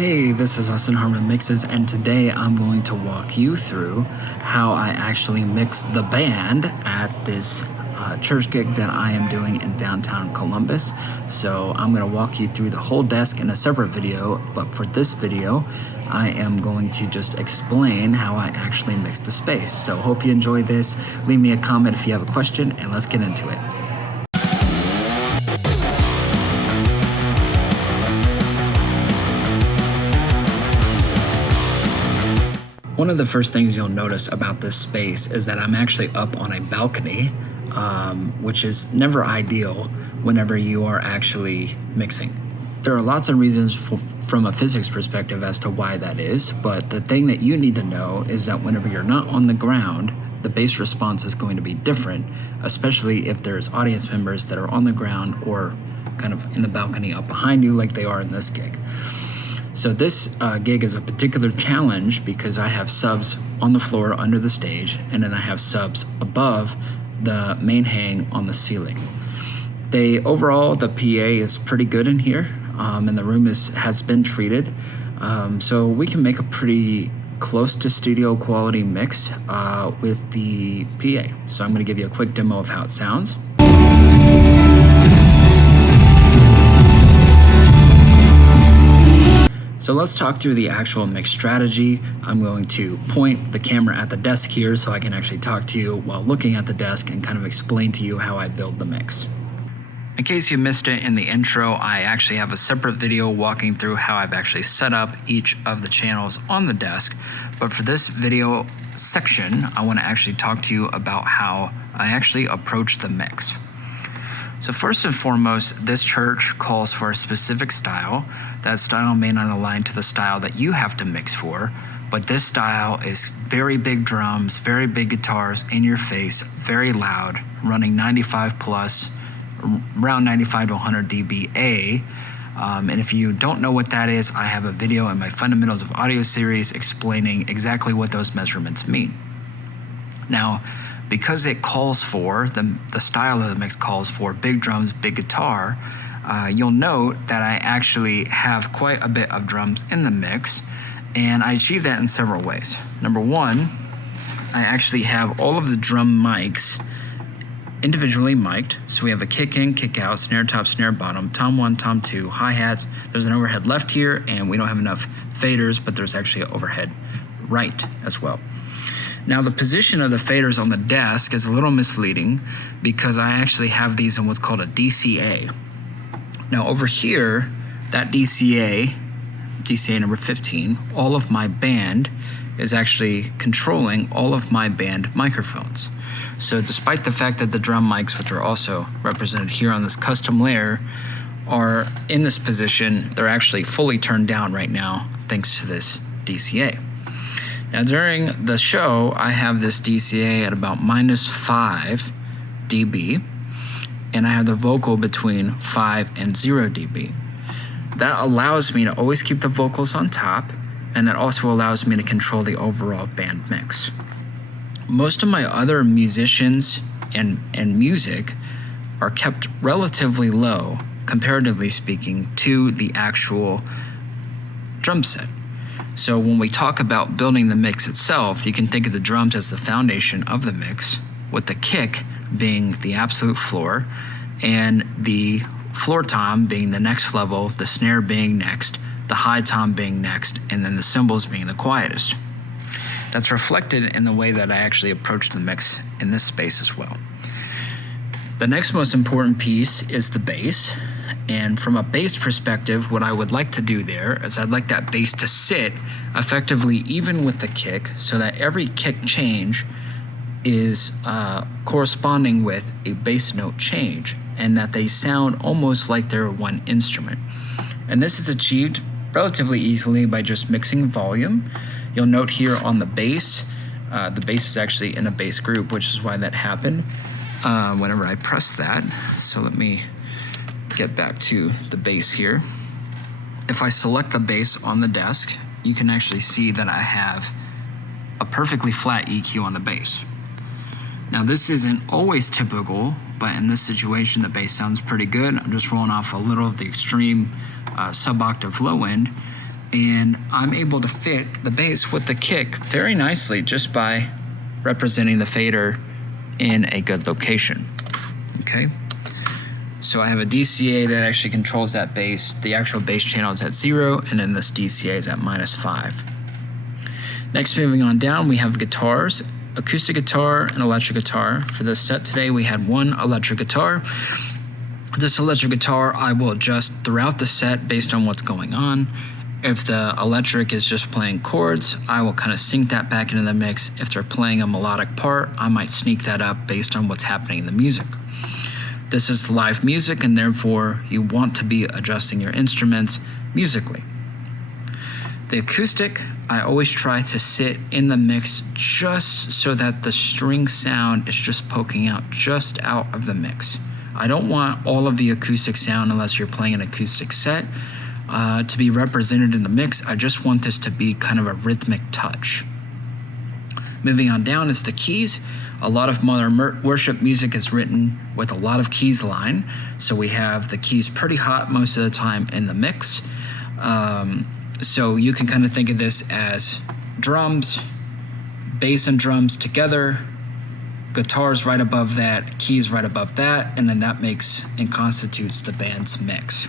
Hey, this is Harman Mixes, and today I'm going to walk you through how I actually mix the band at this church gig that I am doing in downtown Columbus. So I'm going to walk you through the whole desk in a separate video, but for this video, I am going to just explain how I actually mix the space. So hope you enjoy this. Leave me a comment if you have a question, and let's get into it. One of the first things you'll notice about this space is that I'm actually up on a balcony, which is never ideal whenever you are actually mixing. There are lots of reasons from a physics perspective as to why that is, but the thing that you need to know is that whenever you're not on the ground, the bass response is going to be different, especially if there's audience members that are on the ground or kind of in the balcony up behind you like they are in this gig. So this gig is a particular challenge because I have subs on the floor under the stage, and then I have subs above the main hang on the ceiling. Overall, the PA is pretty good in here, and the room has been treated. So we can make a pretty close to studio quality mix with the PA. So I'm gonna give you a quick demo of how it sounds. So let's talk through the actual mix strategy. I'm going to point the camera at the desk here so I can actually talk to you while looking at the desk and kind of explain to you how I build the mix. In case you missed it in the intro, I actually have a separate video walking through how I've actually set up each of the channels on the desk. But for this video section, I want to actually talk to you about how I actually approach the mix. So first and foremost, this church calls for a specific style. That style may not align to the style that you have to mix for, but this style is very big drums, very big guitars in your face, very loud, running 95 plus, around 95 to 100 dBA. And if you don't know what that is, I have a video in my Fundamentals of Audio series explaining exactly what those measurements mean. Now, because it calls for, the style of the mix calls for big drums, big guitar, you'll note that I actually have quite a bit of drums in the mix, and I achieve that in several ways. Number one, I actually have all of the drum mics individually mic'd. So we have a kick in, kick out, snare top, snare bottom, tom one, tom two, hi-hats. There's an overhead left here, and we don't have enough faders, but there's actually an overhead right as well. Now the position of the faders on the desk is a little misleading because I actually have these in what's called a DCA. Now over here, that DCA number 15, all of my band is actually controlling all of my band microphones. So despite the fact that the drum mics, which are also represented here on this custom layer, are in this position, they're actually fully turned down right now thanks to this DCA. Now during the show, I have this DCA at about -5 dB, and I have the vocal between 5 and 0 dB. That allows me to always keep the vocals on top, and that also allows me to control the overall band mix. Most of my other musicians and music are kept relatively low, comparatively speaking, to the actual drum set. So when we talk about building the mix itself, you can think of the drums as the foundation of the mix, with the kick being the absolute floor, and the floor tom being the next level, the snare being next, the high tom being next, and then the cymbals being the quietest. That's reflected in the way that I actually approach the mix in this space as well. The next most important piece is the bass. And from a bass perspective, what I would like to do there is I'd like that bass to sit effectively even with the kick so that every kick change is corresponding with a bass note change, and that they sound almost like they're one instrument. And this is achieved relatively easily by just mixing volume. You'll note here on the bass is actually in a bass group, which is why that happened whenever I press that. So let me get back to the bass here. If I select the bass on the desk, you can actually see that I have a perfectly flat EQ on the bass. Now this isn't always typical, but in this situation the bass sounds pretty good. I'm just rolling off a little of the extreme sub-octave low end, And I'm able to fit the bass with the kick very nicely just by representing the fader in a good location. Okay, so I have a DCA that actually controls that bass. The actual bass channel is at 0, and then this DCA is at -5. Next, moving on down, we have guitars, acoustic guitar and electric guitar. For this set today, we had one electric guitar. This electric guitar I will adjust throughout the set based on what's going on. If the electric is just playing chords, I will kind of sync that back into the mix. If they're playing a melodic part, I might sneak that up based on what's happening in the music. This is live music, and therefore you want to be adjusting your instruments musically. The acoustic, I always try to sit in the mix just so that the string sound is just poking out just out of the mix. I don't want all of the acoustic sound, unless you're playing an acoustic set, to be represented in the mix. I just want this to be kind of a rhythmic touch. Moving on down is the keys. A lot of modern worship music is written with a lot of keys line, so we have the keys pretty hot most of the time in the mix. So you can kind of think of this as drums, bass and drums together, guitars right above that, keys right above that, and then that makes and constitutes the band's mix.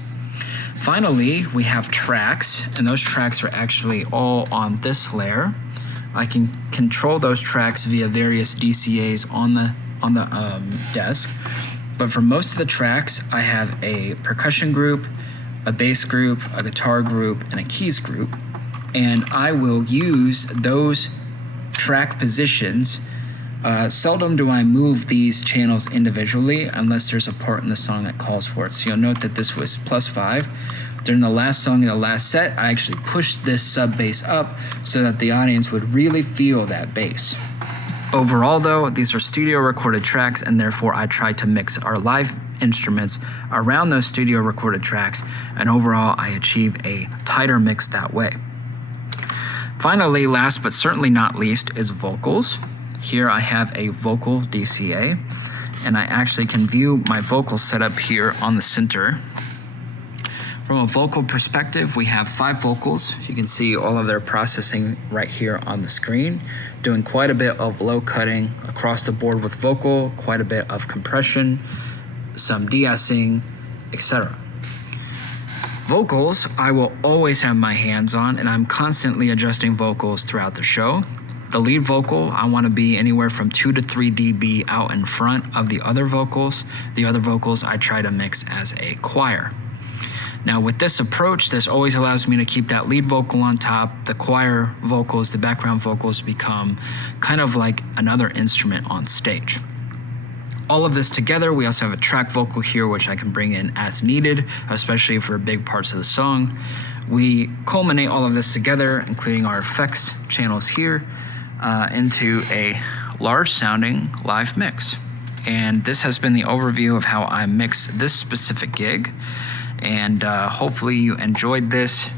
Finally, we have tracks, and those tracks are actually all on this layer. I can control those tracks via various DCAs on the desk, but for most of the tracks, I have a percussion group, a bass group, a guitar group, and a keys group, and I will use those track positions. Seldom do I move these channels individually unless there's a part in the song that calls for it. So you'll note that this was +5. During the last song in the last set, I actually pushed this sub bass up so that the audience would really feel that bass. Overall though, these are studio recorded tracks, and therefore I try to mix our live instruments around those studio recorded tracks, and overall I achieve a tighter mix that way. Finally, last but certainly not least, is vocals. Here I have a vocal DCA, and I actually can view my vocal setup here on the center. From a vocal perspective, we have 5 vocals. You can see all of their processing right here on the screen, doing quite a bit of low cutting across the board with vocal, quite a bit of compression, some de-essing, etc. Vocals, I will always have my hands on, and I'm constantly adjusting vocals throughout the show. The lead vocal, I want to be anywhere from 2 to 3 dB out in front of the other vocals. The other vocals I try to mix as a choir. Now with this approach, this always allows me to keep that lead vocal on top. The choir vocals, the background vocals, become kind of like another instrument on stage. All of this together, we also have a track vocal here, which I can bring in as needed, especially for big parts of the song. We culminate all of this together, including our effects channels here, into a large sounding live mix. And this has been the overview of how I mix this specific gig. And hopefully you enjoyed this.